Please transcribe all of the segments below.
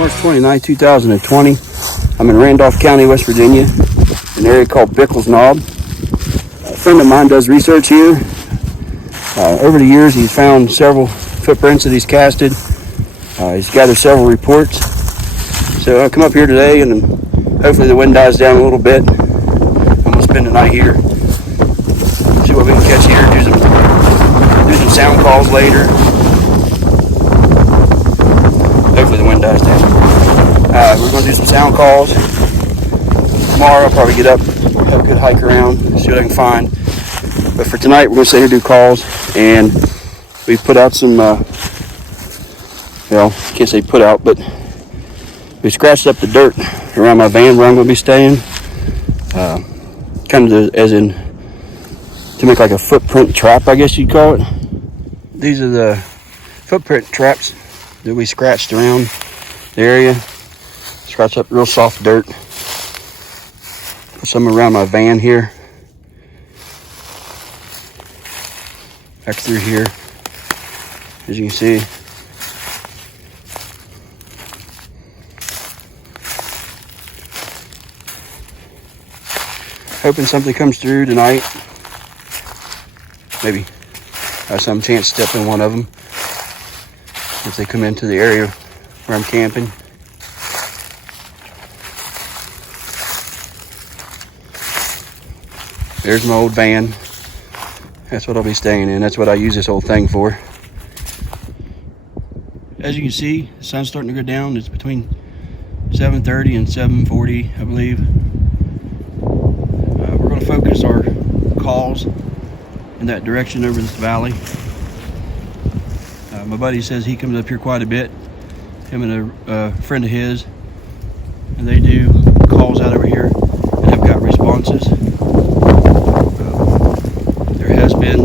March 29, 2020. I'm in Randolph County, West Virginia, an area called Bicklesnob. A friend of mine does research here. Over the years, he's found several footprints that he's casted. He's gathered several reports. So I'll come up here today, and hopefully the wind dies down a little bit. I'm gonna spend the night here. See what we can catch here. Do some sound calls later. Hopefully the wind dies down. We're going to do some sound calls. Tomorrow I'll probably get up, have a good hike around, see what I can find. But for tonight we're going to sit here and do calls. And we put out some, can't say put out, but we scratched up the dirt around my van where I'm going to be staying. Kind of to make like a footprint trap, I guess you'd call it. These are the footprint traps that we scratched around the area. Scratched up real soft dirt. Put some around my van here. Back through here, as you can see. Hoping something comes through tonight. Maybe have some chance to step in one of them if they come into the area where I'm camping. There's my old van. That's what I'll be staying in. That's what I use this whole thing for. As you can see, the sun's starting to go down. It's between 7:30 and 7:40, I believe. We're going to focus our calls in that direction over this valley. My buddy says he comes up here quite a bit. Him and a friend of his, and they do calls out over here and have got responses. There has been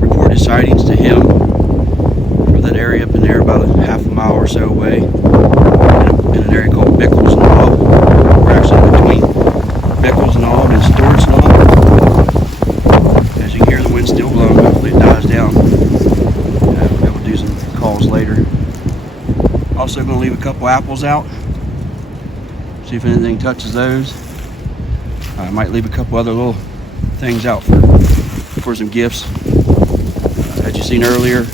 reported sightings to him for that area up in there, about a half a mile or so away, in an area called Bicklesnob. We're actually between Bicklesnob and Stortsnob. As you can hear, the wind still blowing. Hopefully it dies down. We'll be able to do some calls later. Also going to leave a couple apples out. See if anything touches those. I might leave a couple other little things out for some gifts. As you seen earlier,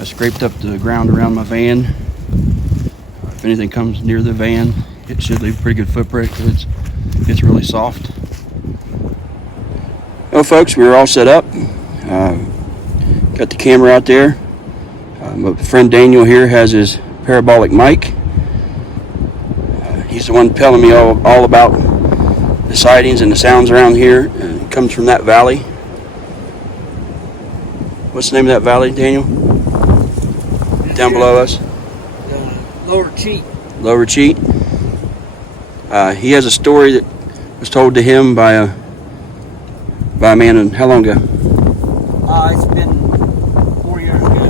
I scraped up the ground around my van. If anything comes near the van, it should leave a pretty good footprint because it's really soft. Well, folks, we're all set up. Got the camera out there. My friend Daniel here has his parabolic mic. He's the one telling me all about the sightings and the sounds around here. It comes from that valley. What's the name of that valley, Daniel? Down below us? Lower Cheat. Lower Cheat. He has a story that was told to him by a man, and how long ago? It's been 4 years ago.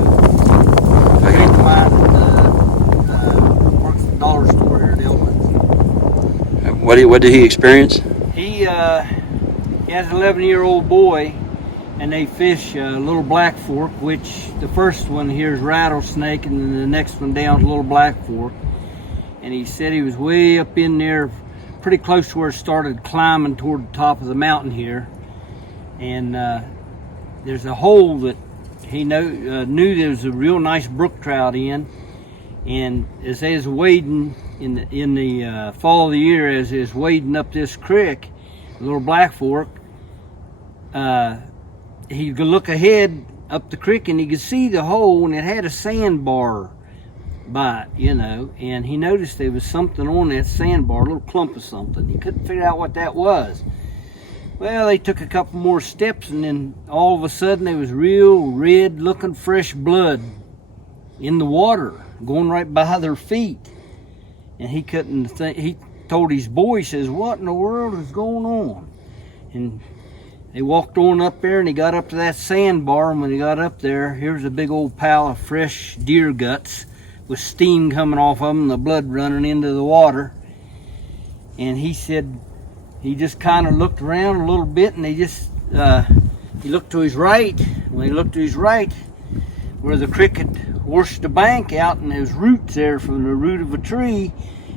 A friend of mine works at the dollar store here at Illinois. What did he experience? He has an 11-year-old boy, and they fish Little Black Fork, which the first one here is rattlesnake, and then the next one down is Little Black Fork. And he said he was way up in there, pretty close to where it started climbing toward the top of the mountain here. And there's a hole that he knew there was a real nice brook trout in. And as they was wading in the fall of the year, as they was wading up this creek, Little Black Fork, he could look ahead up the creek and he could see the hole, and it had a sandbar by it, and he noticed there was something on that sandbar, a little clump of something. He couldn't figure out what that was. Well, they took a couple more steps, and then all of a sudden there was real red looking fresh blood in the water going right by their feet. And he couldn't think. He told his boy, he says, "What in the world is going on?" And they walked on up there, and he got up to that sandbar, and when he got up there, here's a big old pile of fresh deer guts with steam coming off of them and the blood running into the water. And he said he just kind of looked around a little bit, and he looked to his right. When he looked to his right, where the creek had washed the bank out and there's roots there from the root of a tree.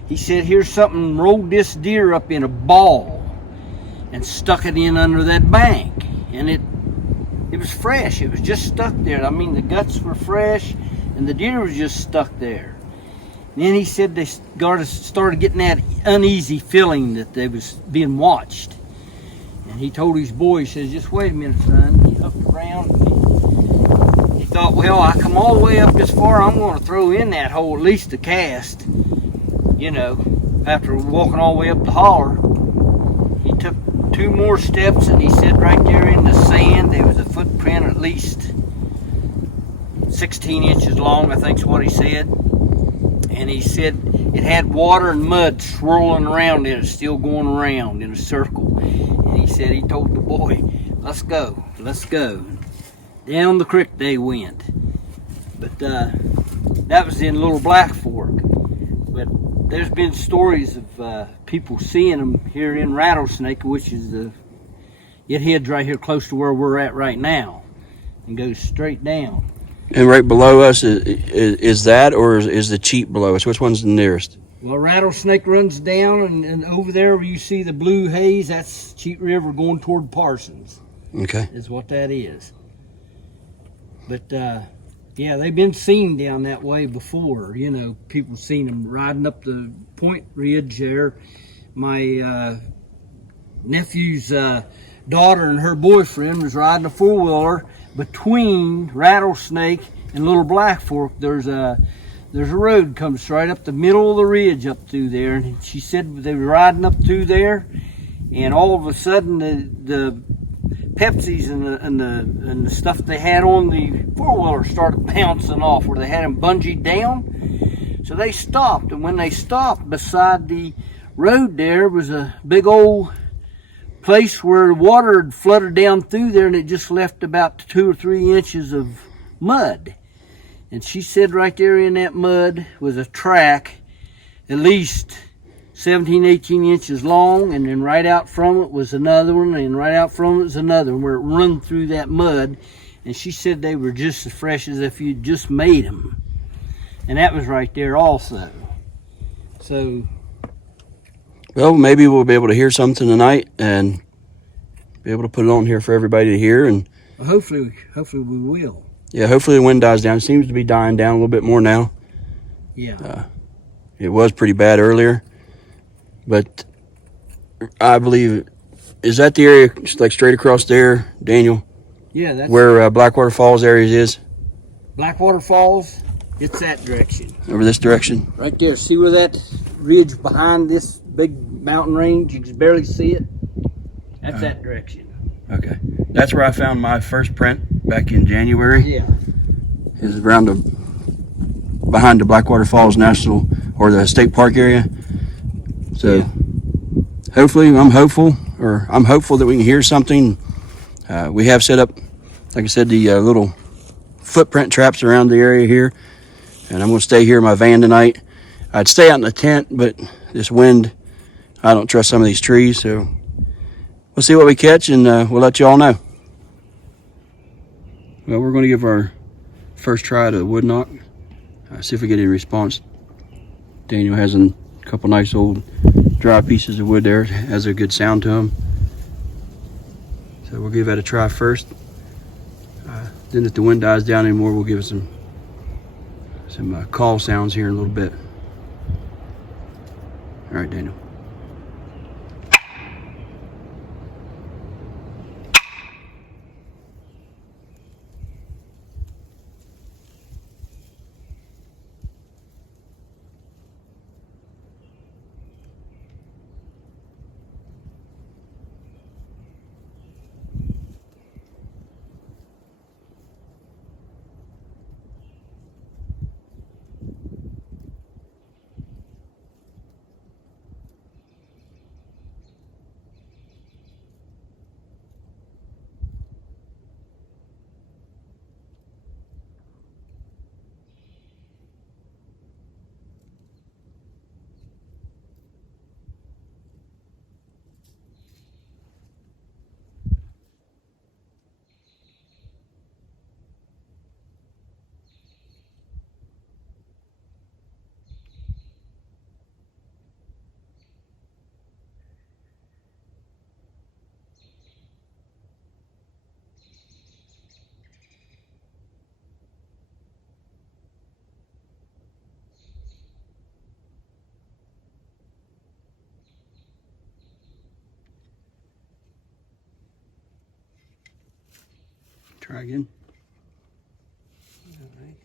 He said, here's something rolled this deer up in a ball and stuck it in under that bank. And it was fresh. It was just stuck there. I mean, the guts were fresh and the deer was just stuck there. And then he said they started getting that uneasy feeling that they was being watched. And he told his boy, he says, just wait a minute, son. He looked around. He thought, well, I come all the way up this far, I'm going to throw in that hole at least a cast. You know, after walking all the way up the holler, he took 2 more steps and he said right there in the sand, there was a footprint at least 16 inches long, I think's what he said. And he said it had water and mud swirling around in it, still going around in a circle. And he said, he told the boy, let's go, let's go. Down the creek they went. But that was in Little Black Fork. But there's been stories of people seeing them here in Rattlesnake, which is it heads right here close to where we're at right now and goes straight down. And right below us, is that, or is the Cheat below us? Which one's the nearest? Well, Rattlesnake runs down, and over there where you see the blue haze, that's Cheat River going toward Parsons. Okay. Is what that is. But, yeah, they've been seen down that way before. You know, people seen them riding up the Point Ridge there. My nephew's daughter and her boyfriend was riding a four-wheeler between Rattlesnake and Little Black Fork. There's a road comes straight up the middle of the ridge up through there, and she said they were riding up through there, and all of a sudden the Pepsis and the stuff they had on the four-wheeler started bouncing off where they had them bungeed down. So they stopped, and when they stopped, beside the road there was a big old place where the water had flooded down through there, and it just left about 2 or 3 inches of mud. And she said right there in that mud was a track at least 17, 18 inches long, and then right out from it was another one, and right out from it was another one where it run through that mud. And she said they were just as fresh as if you just made them. And that was right there also. So, well, maybe we'll be able to hear something tonight and be able to put it on here for everybody to hear. And hopefully we will. Yeah, hopefully the wind dies down. It seems to be dying down a little bit more now. Yeah. It was pretty bad earlier, but I believe, is that the area like straight across there, Daniel? Yeah, that's where Blackwater Falls area is. Blackwater Falls. It's that direction. Over this direction. Right there. See where that ridge behind this big mountain range? You can barely see it. That's that direction. Okay, that's where I found my first print back in January. Yeah. Is around behind the Blackwater Falls National or the state park area. So hopefully, I'm hopeful that we can hear something. We have set up, like I said, the little footprint traps around the area here, and I'm going to stay here in my van tonight. I'd stay out in the tent, but this wind, I don't trust some of these trees, so we'll see what we catch, and we'll let you all know. Well, we're going to give our first try to wood knock. See if we get any response. Daniel has a couple nice old dry pieces of wood there. Has a good sound to them. So we'll give that a try first. Then if the wind dies down anymore, we'll give it some call sounds here in a little bit. All right, Daniel. Try again. All right.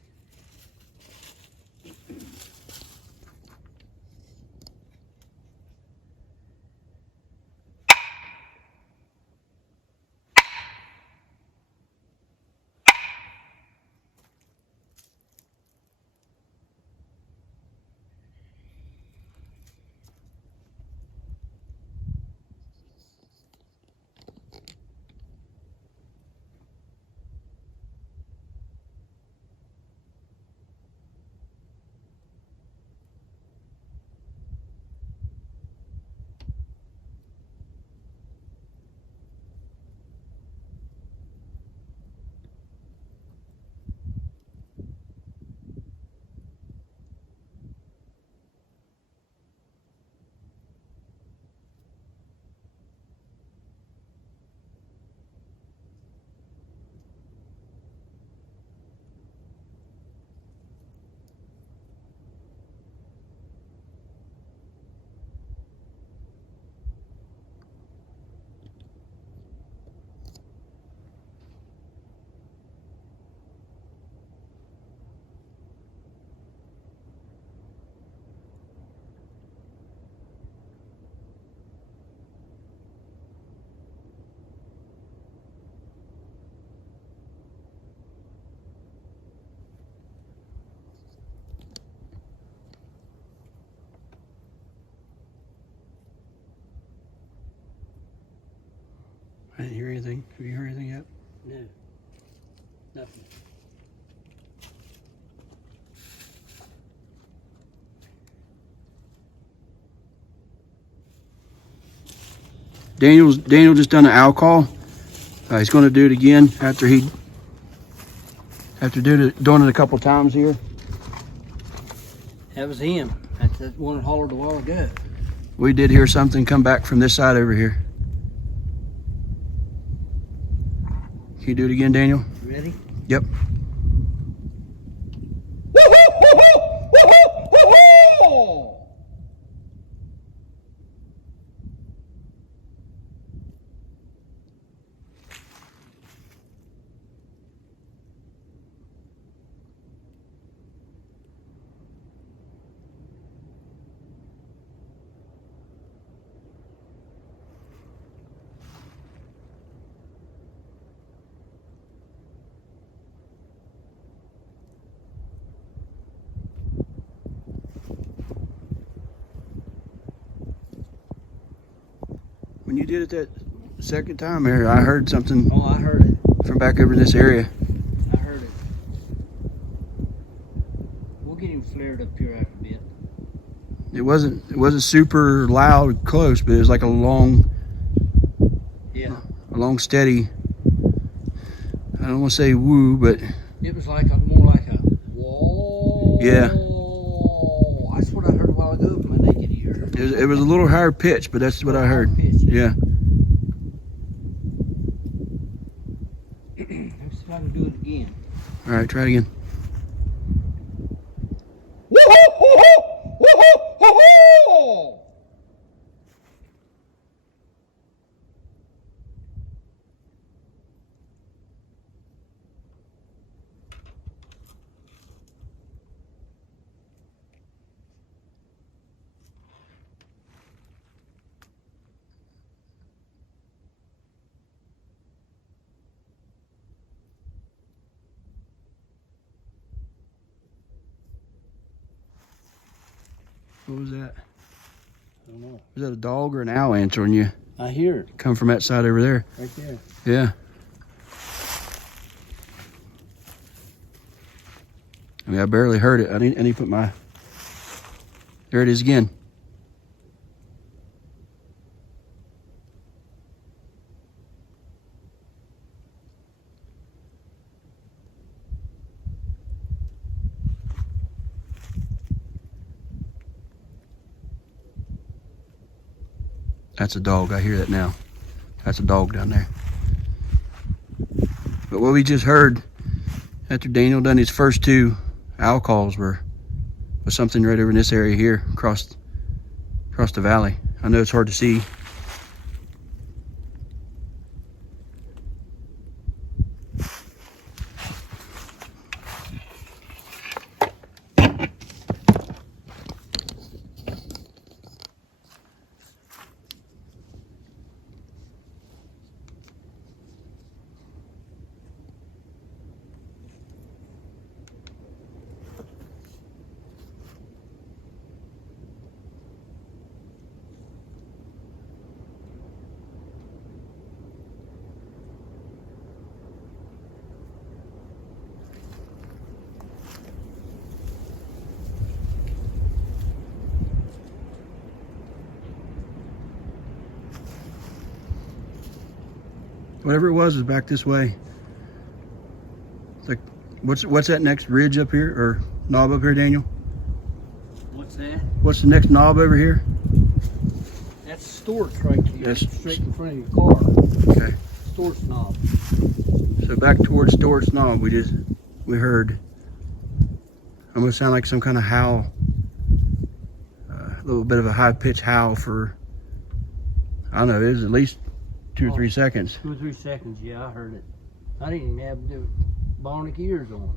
I didn't hear anything. Have you heard anything yet? No, nothing. Daniel just done an owl call. He's going to do it again after doing it a couple times here. That was him. That's that one that hollered a while ago. We did hear something come back from this side over here. Can you do it again, Daniel? You ready? Yep. When you did it that second time there, I heard something Oh, I heard it. from back over in this area. I heard it. We'll get him flared up here after a bit. It wasn't super loud close, but it was like a long steady, I don't want to say woo, but It was like more like a whoa. Yeah. That's what I heard a while ago from my naked ear. it was a little higher pitch, but that's what I heard. Pitch, Yeah. Let's see if I can do it again. All right, try it again. What was that? I don't know. Was that a dog or an owl answering you? I hear it Come from that side over there. right there. Yeah. I mean, I barely heard it. I need to put my... There it is again. That's a dog. I hear that now. That's a dog down there. But what we just heard after Daniel done his first two owl calls was something right over in this area here, across the valley. I know it's hard to see. Whatever it was back this way. It's like, what's that next ridge up here, or knob up here, Daniel? What's that? What's the next knob over here? That's storage right here. Yes. Straight in front of your car. Okay. Storage knob. So back towards storage knob, we heard almost sound like some kind of howl, a little bit of a high-pitched howl for, I don't know, it was at least 2 or 3 seconds. 2 or 3 seconds, yeah, I heard it. I didn't even have the bionic ears on.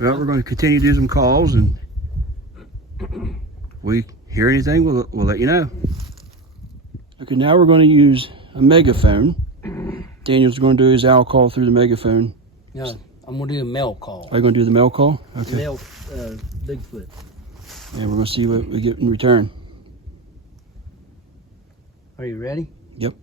Well, we're going to continue to do some calls, and we hear anything, we'll let you know. Okay, now we're going to use a megaphone. Daniel's going to do his owl call through the megaphone. Yeah, I'm going to do a mail call. Are you going to do the mail call? Okay. Mail Bigfoot. And we're going to see what we get in return. Are you ready? Yep.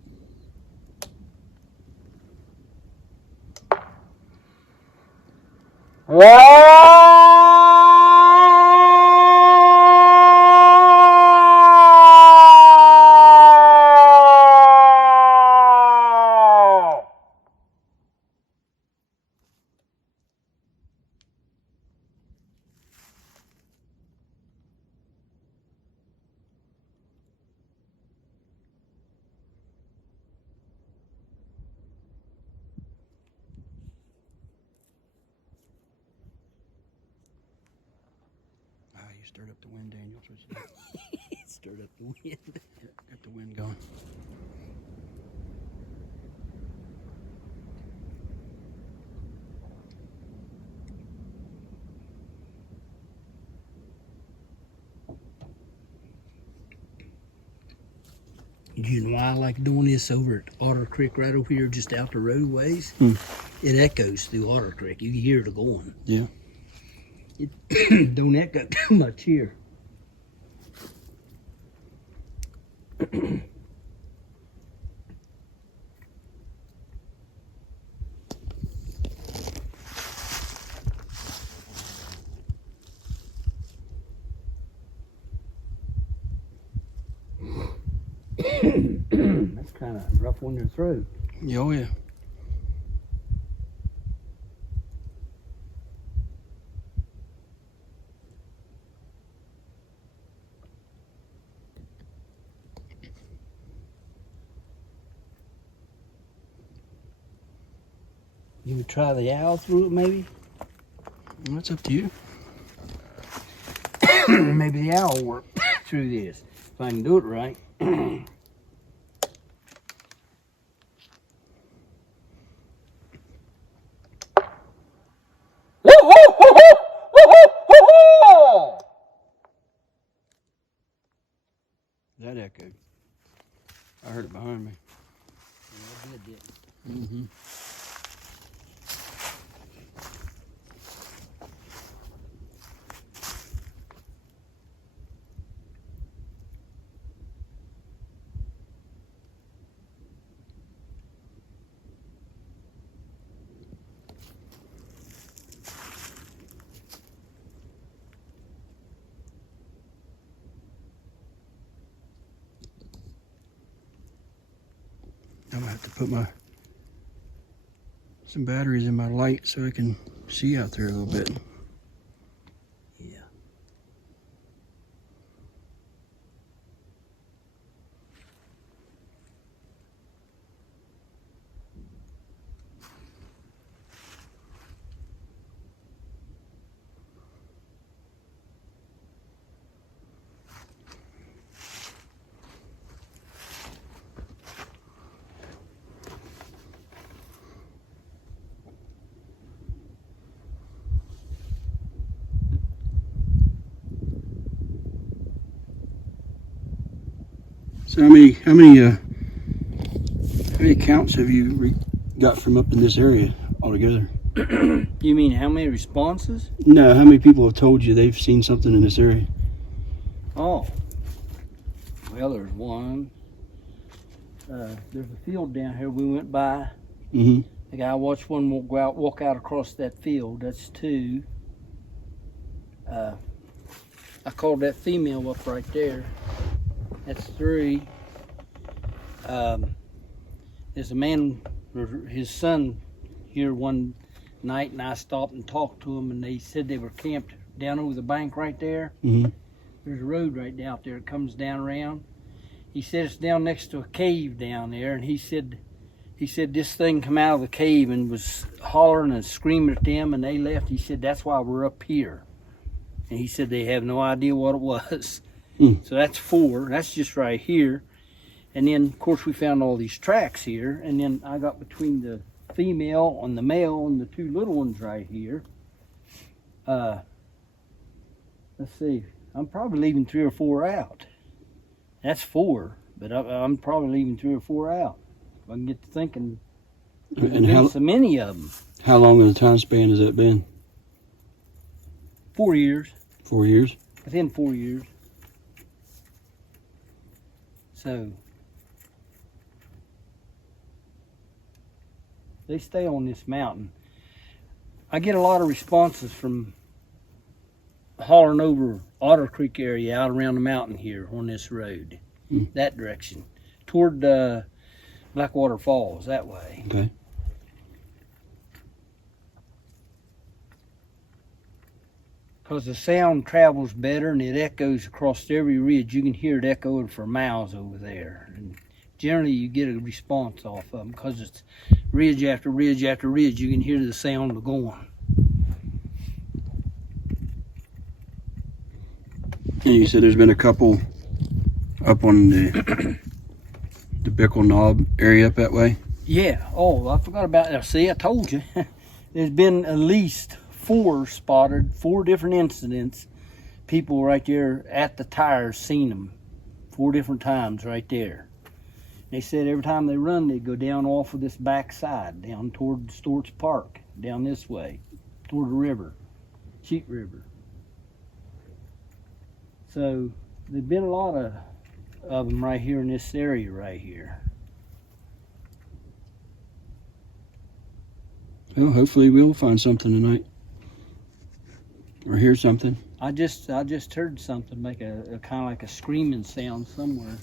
You stirred up the wind, Daniel. That's what you did. Stirred up the wind. Got the wind going. Do you know why I like doing this over at Otter Creek right over here, just out the roadways? It echoes through Otter Creek. You can hear it going. Yeah. It don't echo too much here. That's kind of rough on your throat. Yeah, oh yeah. You would try the owl through it, maybe? Well, that's up to you. Maybe the owl will work through this. If I can do it right. That echoed. I heard it behind me. Yeah, I did. Mm-hmm. I'm gonna have to put some batteries in my light so I can see out there a little bit. Yeah. So how many counts have you got from up in this area altogether? You mean how many responses? No, how many people have told you they've seen something in this area? Oh. Well, there's one. There's a field down here we went by. Mm-hmm. The guy watched one walk out across that field. That's two. I called that female up right there. That's three. there's a man or his son here one night, and I stopped and talked to him, and they said they were camped down over the bank right there. Mm-hmm. There's a road right out there. It comes down around. He said it's down next to a cave down there, and he said this thing come out of the cave and was hollering and screaming at them, and they left. He said that's why we're up here, and he said they have no idea what it was. So that's 4. That's just right here. And then, of course, we found all these tracks here, and then I got between the female and the male and the 2 little ones right here. Let's see. I'm probably leaving 3 or 4 out. That's 4, but I'm probably leaving 3 or 4 out. If I can get to thinking, there's been so many of them. How long of a time span has that been? 4 years. 4 years? Within 4 years. So they stay on this mountain. I get a lot of responses from hollering over Otter Creek area out around the mountain here on this road, that direction, toward Blackwater Falls, that way. Okay. Because the sound travels better and it echoes across every ridge. You can hear it echoing for miles over there. And generally you get a response off of them because it's ridge after ridge after ridge. You can hear the sound going. And you said there's been a couple up on the Bickle Knob area up that way? Yeah. Oh, I forgot about that. See, I told you. There's been at least 4 spotted, 4 different incidents. People right there at the tires seen them 4 different times right there. They said every time they run, they go down off of this back side, down toward Storts Park, down this way, toward the river, Cheat River. So there's been a lot of them right here in this area right here. Well, hopefully we'll find something tonight. Or hear something. I just heard something make a kind of like a screaming sound somewhere.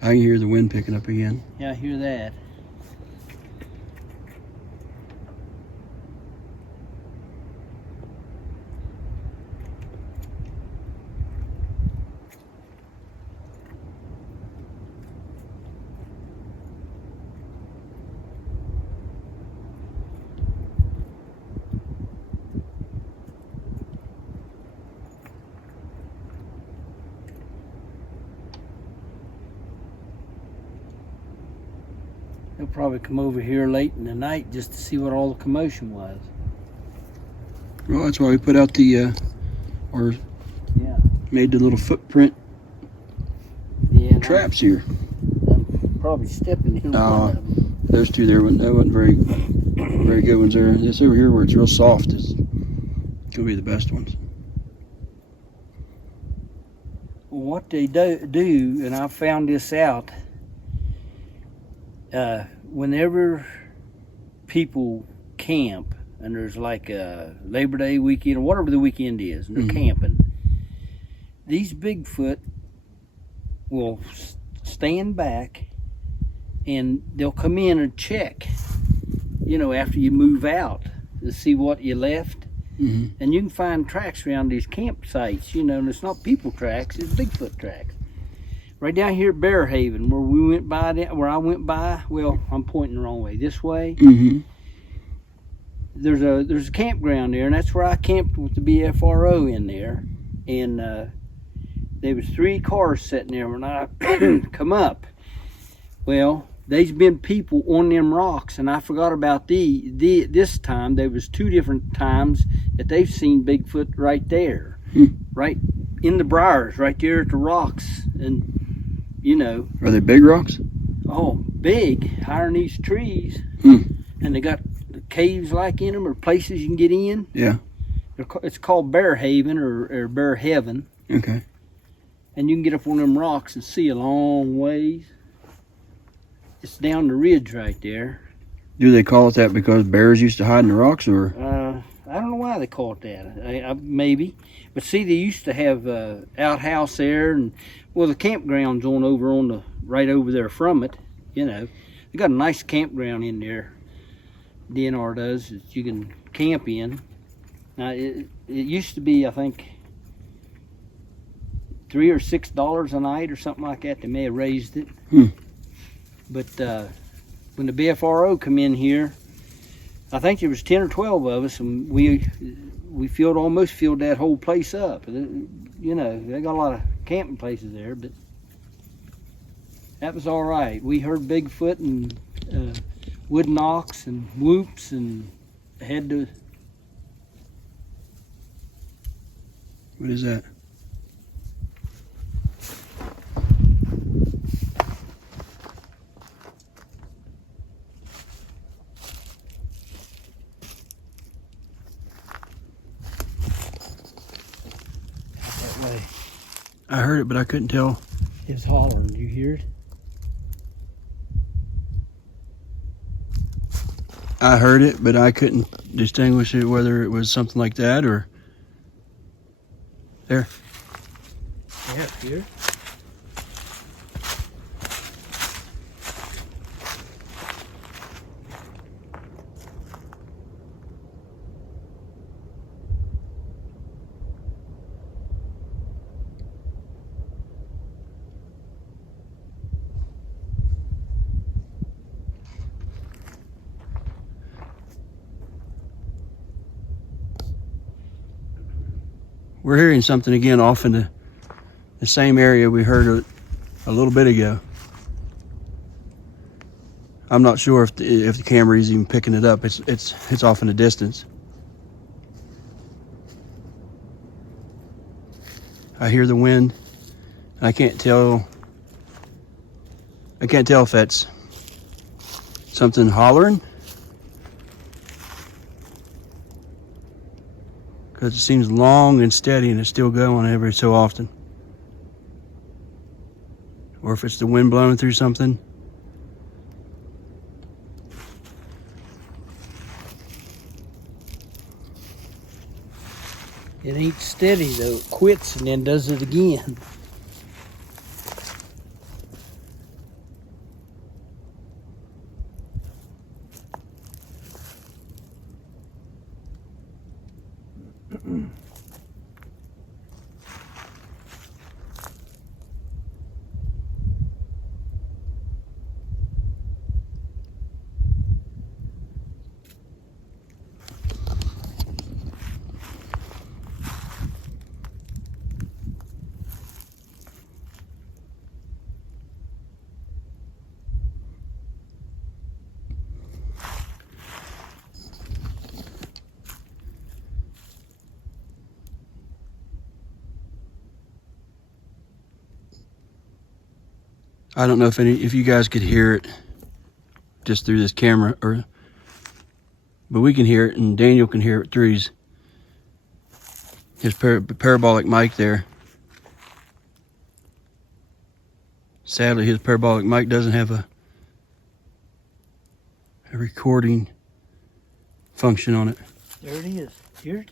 I can hear the wind picking up again. Yeah, I hear that. He'll probably come over here late in the night just to see what all the commotion was. Well, that's why we put out the, or made the little footprint traps here. I'm probably stepping in one of them. Those 2 there, that wasn't very good ones there. This over here where it's real soft is gonna be the best ones. Well, what they do, and I found this out, whenever people camp and there's like a Labor Day weekend or whatever the weekend is, and they're camping, these Bigfoot will stand back and they'll come in and check, you know, after you move out to see what you left. And you can find tracks around these campsites, you know, and it's not people tracks, it's Bigfoot tracks. Right down here at Bear Haven, where we went by, where I went by, well, I'm pointing the wrong way, this way. There's a campground there, and that's where I camped with the BFRO in there. And there was 3 cars sitting there when I come up. Well, there's been people on them rocks, and I forgot about this time. There was 2 different times that they've seen Bigfoot right there, right in the briars, right there at the rocks. And you know, are they big rocks? Oh, big, higher than these trees. And they got caves like in them, or places you can get in. Yeah. It's called Bear Haven or Bear Heaven. Okay. And you can get up on them rocks and see a long ways. It's down the ridge right there. Do they call it that because bears used to hide in the rocks, or? I I don't know why they call it that. Maybe. But see, they used to have outhouse there, and well, the campground's right over there from it. You know, they got a nice campground in there. DNR does that you can camp in. Now it used to be, I think, $3 or $6 a night or something like that. They may have raised it. But when the BFRO come in here, I think there was 10 or 12 of us, and we almost filled that whole place up. You know, they got a lot of camping places there, but that was all right. We heard Bigfoot and wood knocks and whoops, and had to. What is that? That way. I heard it, but I couldn't tell. It was hollering. Did you hear it? I heard it, but I couldn't distinguish it, whether it was something like that or there. Yeah, here. We're hearing something again off in the same area we heard a little bit ago. I'm not sure if the camera is even picking it up. It's off in the distance. I hear the wind. I can't tell if that's something hollering, because it seems long and steady and it's still going every so often. Or if it's the wind blowing through something. It ain't steady though. It quits and then does it again. I don't know if you guys could hear it just through this camera, but we can hear it, and Daniel can hear it through his parabolic mic there. Sadly, his parabolic mic doesn't have a recording function on it. There it is. Hear it?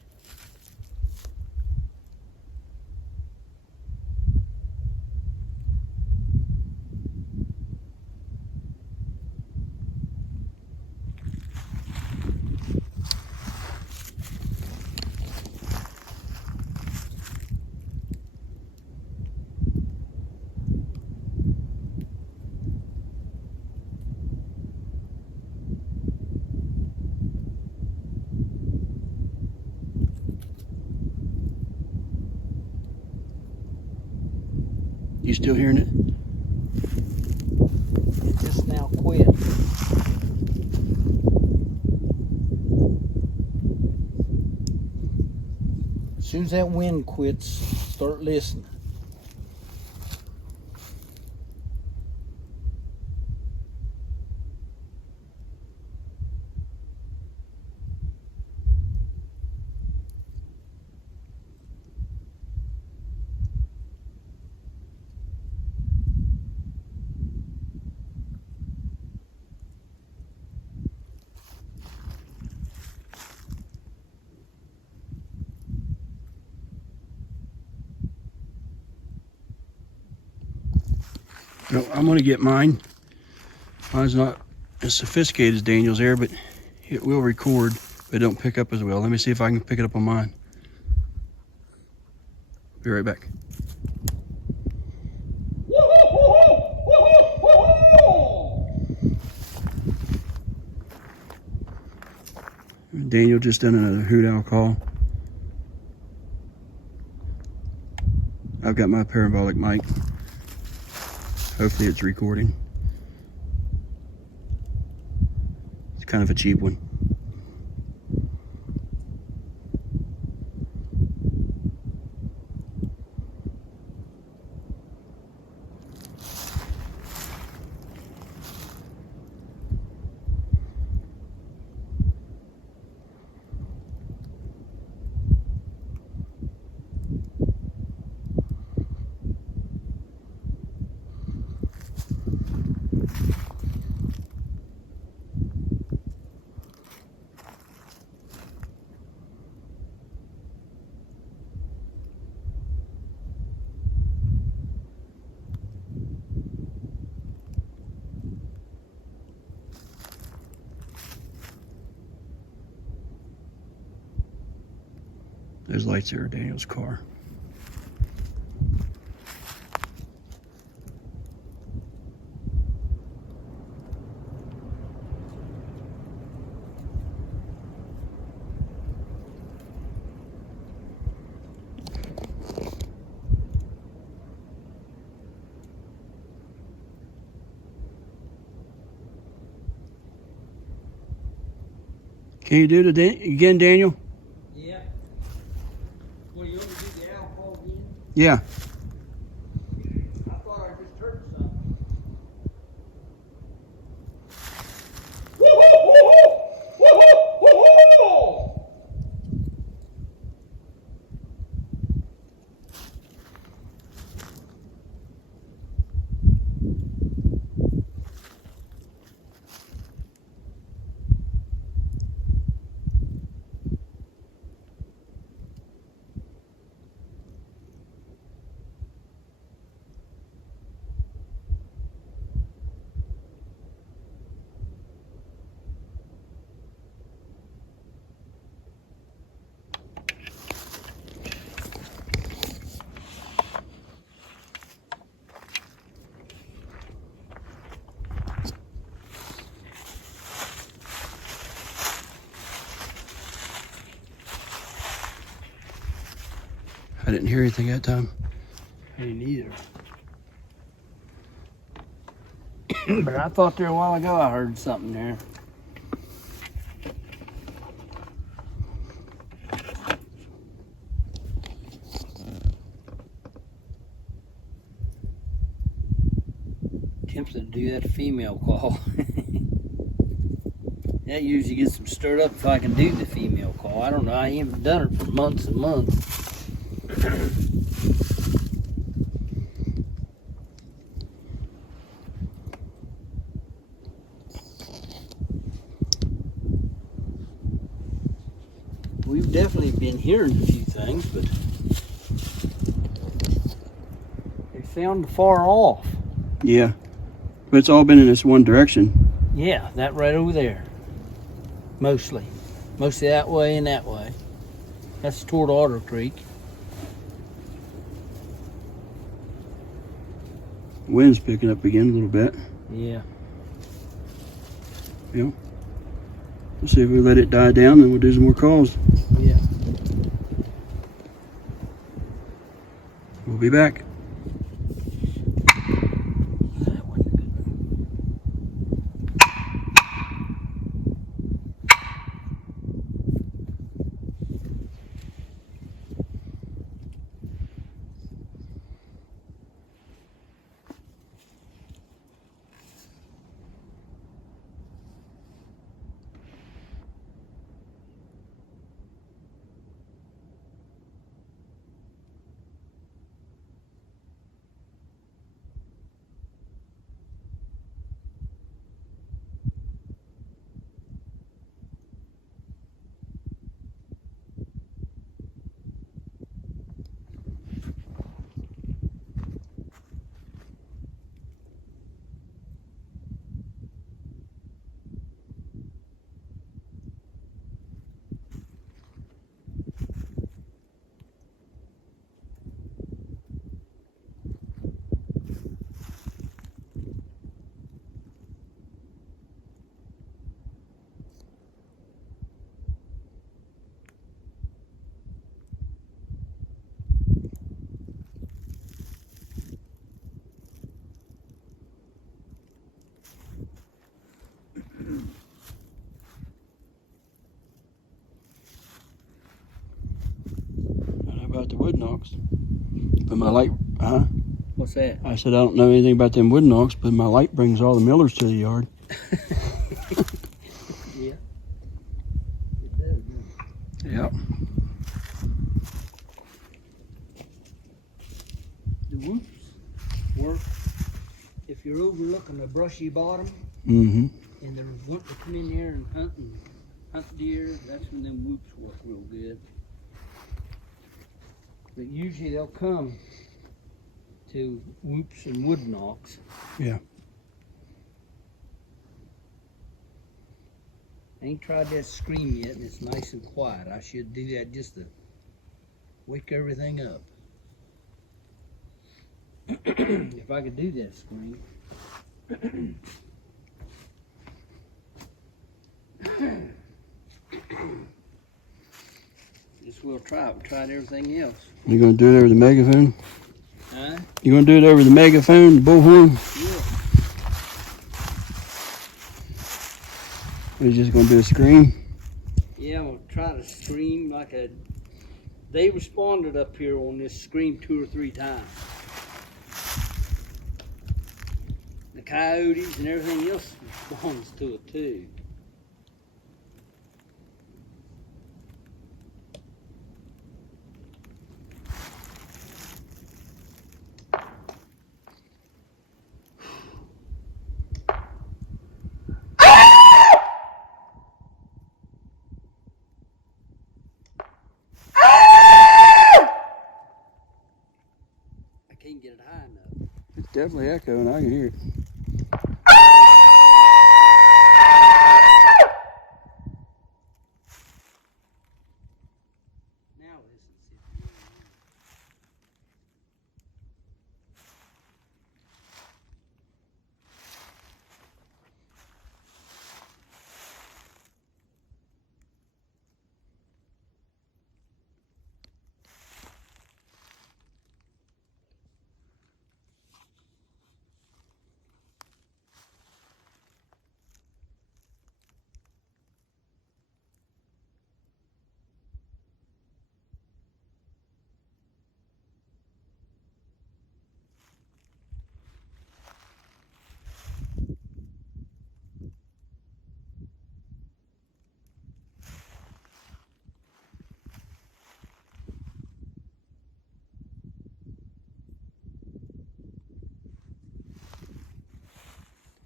You still hearing it? It just now quit. As soon as that wind quits, start listening. Well, I'm gonna get mine. Mine's not as sophisticated as Daniel's there, but it will record, but it don't pick up as well. Let me see if I can pick it up on mine. Be right back. Daniel just done another hoot owl call. I've got my parabolic mic. Hopefully it's recording. It's kind of a cheap one. Those lights there are Daniel's car. Can you do it again, Daniel? Yeah. Well, you want me to do the owl call again? Yeah. I thought I just heard something. I didn't hear anything that time. Me neither. But I thought there a while ago I heard something there. Tempted to do that female call. That usually gets them stirred up if I can do the female call. I don't know. I haven't done it for months and months. We've definitely been hearing a few things, but they sound far off. Yeah. But it's all been in this one direction. Yeah, that right over there. Mostly. Mostly that way and that way. That's toward Otter Creek. Wind's picking up again a little bit. Yeah. Yeah. We'll see if we let it die down, then we'll do some more calls. Yeah. We'll be back. That wasn't good. knocks. But my light, What's that? I said I don't know anything about them wood knocks, but my light brings all the millers to the yard. Yeah. It does, Yep. The whoops work if you're overlooking a brushy bottom Mm-hmm. and they're wanting to come in there and hunt deer. That's when them whoops work real good. But usually they'll come to whoops and wood knocks. Yeah. I ain't tried that scream yet, and it's nice and quiet. I should do that just to wake everything up. If I could do that scream. Just we'll try it. We tried everything else. You gonna do it over the megaphone? Huh? You gonna do it over the megaphone, the bullhorn? Yeah. Or you just gonna do a scream? Yeah, I'm gonna try to scream like a. They responded up here on this scream 2 or 3 times. The coyotes and everything else responds to it too. I can't get it high enough. It's definitely echoing. I can hear it. Now listen, see if you really hear it.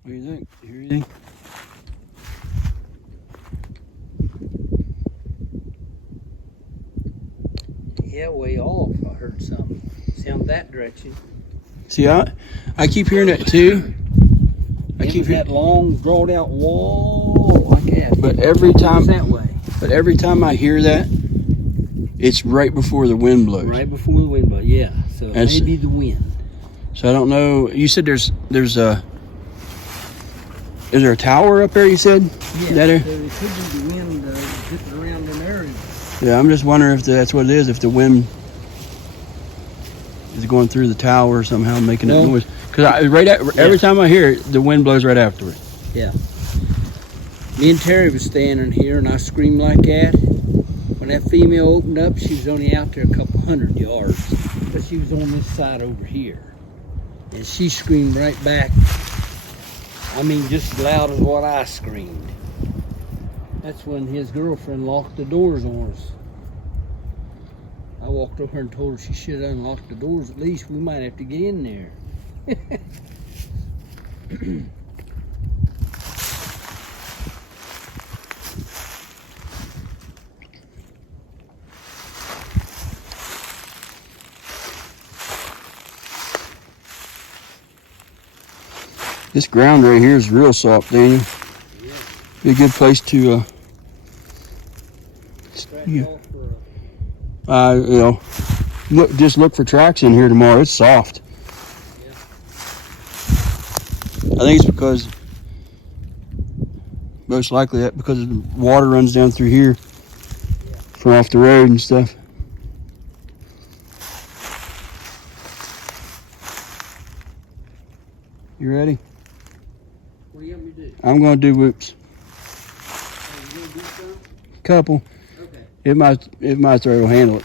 What do you think? You hear anything? Yeah, way off. I heard something. Sound that direction. See, I keep hearing that too. I keep that hearing, long, drawn out wall like that. but every It's time, that way. but every time I hear that, it's right before the wind blows. Right before the wind blows. Yeah. So That's- maybe the wind. So I don't know. You said there's a. Is there a tower up there? You said. Yeah. That area? So it could be the wind zipping around in area. Yeah, I'm just wondering if that's what it is. If the wind is going through the tower somehow, making that No. noise. Because every time I hear it, the wind blows right after it. Yeah. Me and Terry was standing here, and I screamed like that. When that female opened up, she was only out there a couple 100 yards, but she was on this side over here, and she screamed right back. I mean, just as loud as what I screamed. That's when his girlfriend locked the doors on us. I walked over and told her she should unlock the doors at least. We might have to get in there. This ground right here is real soft, Daniel. Yeah. Be a good place to, Scratch Yeah. off for just look for tracks in here tomorrow. It's soft. Yeah. I think it's because, most likely, that because the water runs down through here from off the road and stuff. You ready? What do you want me to do? I'm going to do whoops. Oh, you gonna do something? Couple. Okay. If my throat will handle it.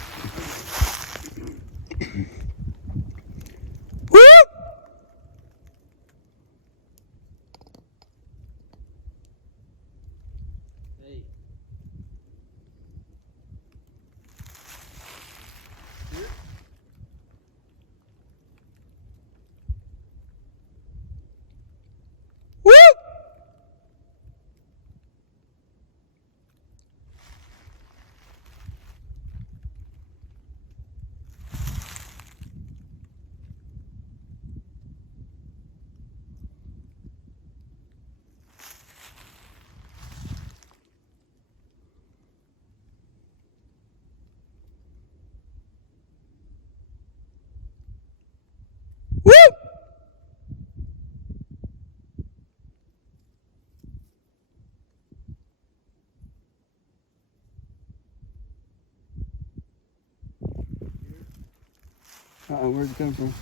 Where'd it come from?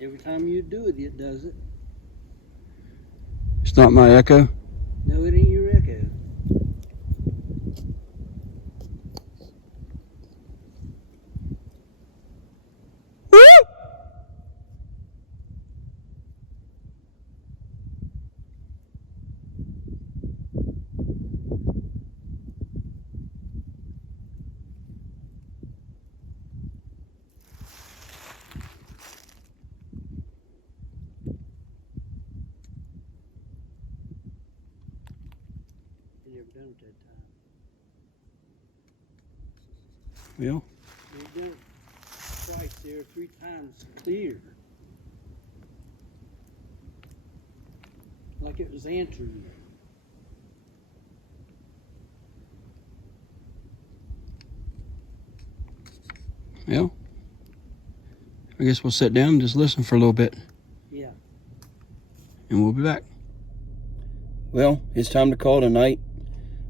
Every time you do it, it does it. It's not my echo. No, it ain't your echo. You never done it that time. Well, You done it twice there, 3 times clear. Like it was answering you. well, I guess we'll sit down and just listen for a little bit. Yeah. And we'll be back. Well, it's time to call tonight.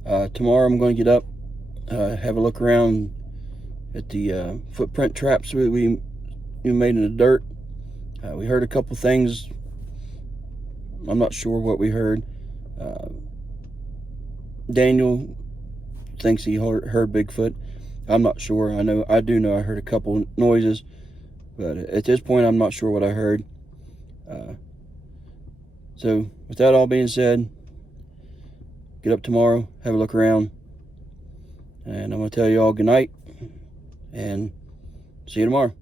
Tomorrow I'm going to get up, have a look around at the footprint traps we made in the dirt. We heard a couple things. I'm not sure what we heard. Daniel thinks he heard Bigfoot. I'm not sure. I do know I heard a couple noises, but at this point I'm not sure what I heard. So with that all being said, get up tomorrow, have a look around, and I'm going to tell you all good night, and see you tomorrow.